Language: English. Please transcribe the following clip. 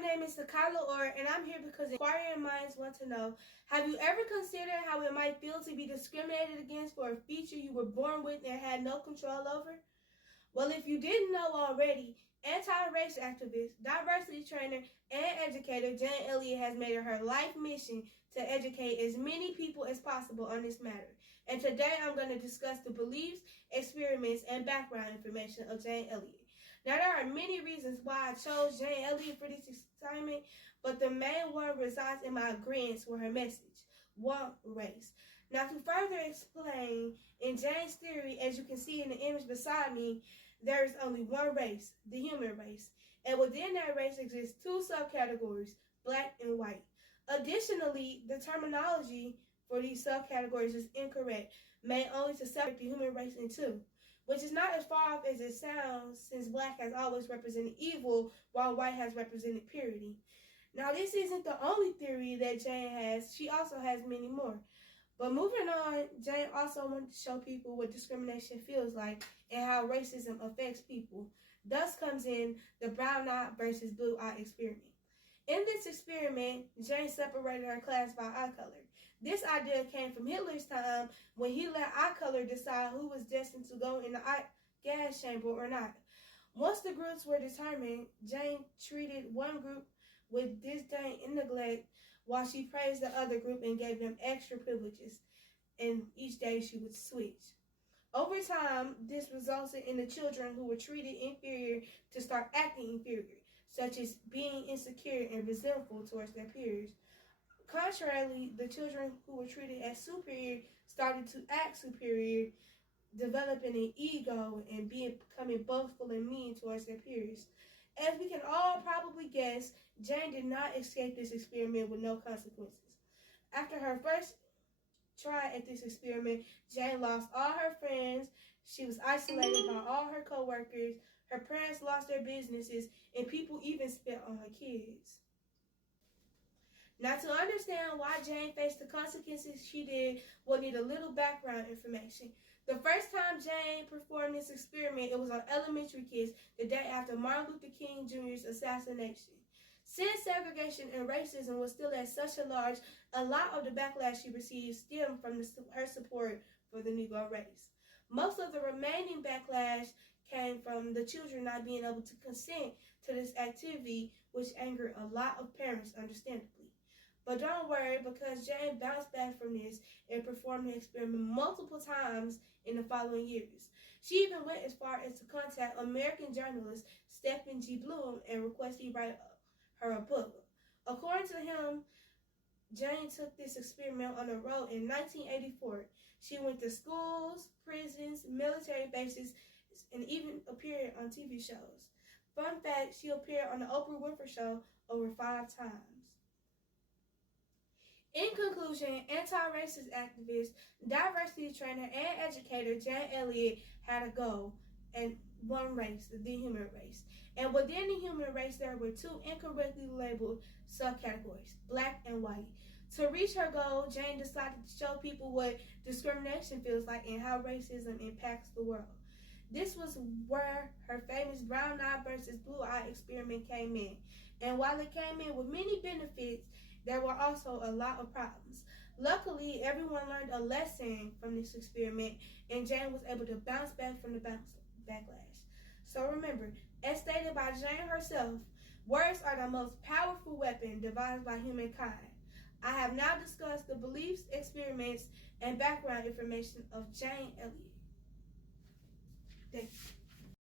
name is Sakala Orr, and I'm here because inquiring minds want to know, have you ever considered how it might feel to be discriminated against for a feature you were born with and had no control over? Well, if you didn't know already, anti-race activist, diversity trainer, and educator Jane Elliot has made it her life mission to educate as many people as possible on this matter. And today I'm going to discuss the beliefs, experiments, and background information of Jane Elliot. Now, there are many reasons why I chose Jane Elliot for this assignment, but the main one resides in my agreement with her message: one race. Now, to further explain, in Jane's theory, as you can see in the image beside me, there is only one race, the human race. And within that race exist two subcategories, black and white. Additionally, the terminology for these subcategories is incorrect, made only to separate the human race in two, which is not as far off as it sounds, since black has always represented evil while white has represented purity. Now, this isn't the only theory that Jane has. She also has many more. But moving on, Jane also wanted to show people what discrimination feels like and how racism affects people. Thus comes in the brown eye versus blue eye experiment. In this experiment, Jane separated her class by eye color. This idea came from Hitler's time, when he let eye color decide who was destined to go in the gas chamber or not. Once the groups were determined, Jane treated one group with disdain and neglect, while she praised the other group and gave them extra privileges, and each day she would switch. Over time, this resulted in the children who were treated inferior to start acting inferior, such as being insecure and resentful towards their peers. Contrarily, the children who were treated as superior started to act superior, developing an ego and becoming boastful and mean towards their peers. As we can all probably guess, Jane did not escape this experiment with no consequences. After her first try at this experiment, Jane lost all her friends, she was isolated by all her co-workers, her parents lost their businesses, and people even spit on her kids. Now, to understand why Jane faced the consequences she did, we'll need a little background information. The first time Jane performed this experiment, it was on elementary kids the day after Martin Luther King Jr.'s assassination. Since segregation and racism was still at such a large, a lot of the backlash she received stemmed from her support for the Negro race. Most of the remaining backlash came from the children not being able to consent to this activity, which angered a lot of parents, understandably. But don't worry, because Jane bounced back from this and performed the experiment multiple times in the following years. She even went as far as to contact American journalist Stephen G. Bloom and request he write her a book. According to him, Jane took this experiment on the road in 1984. She went to schools, prisons, military bases, and even appeared on TV shows. Fun fact, she appeared on the Oprah Winfrey Show over 5 times. In conclusion, anti-racist activist, diversity trainer, and educator Jane Elliot had a goal, and one race, the human race. And within the human race, there were two incorrectly labeled subcategories, black and white. To reach her goal, Jane decided to show people what discrimination feels like and how racism impacts the world. This was where her famous brown eye versus blue eye experiment came in. And while it came in with many benefits, there were also a lot of problems. Luckily, everyone learned a lesson from this experiment, and Jane was able to bounce back from the backlash. So remember, as stated by Jane herself, words are the most powerful weapon devised by humankind. I have now discussed the beliefs, experiments, and background information of Jane Elliot. Thank you.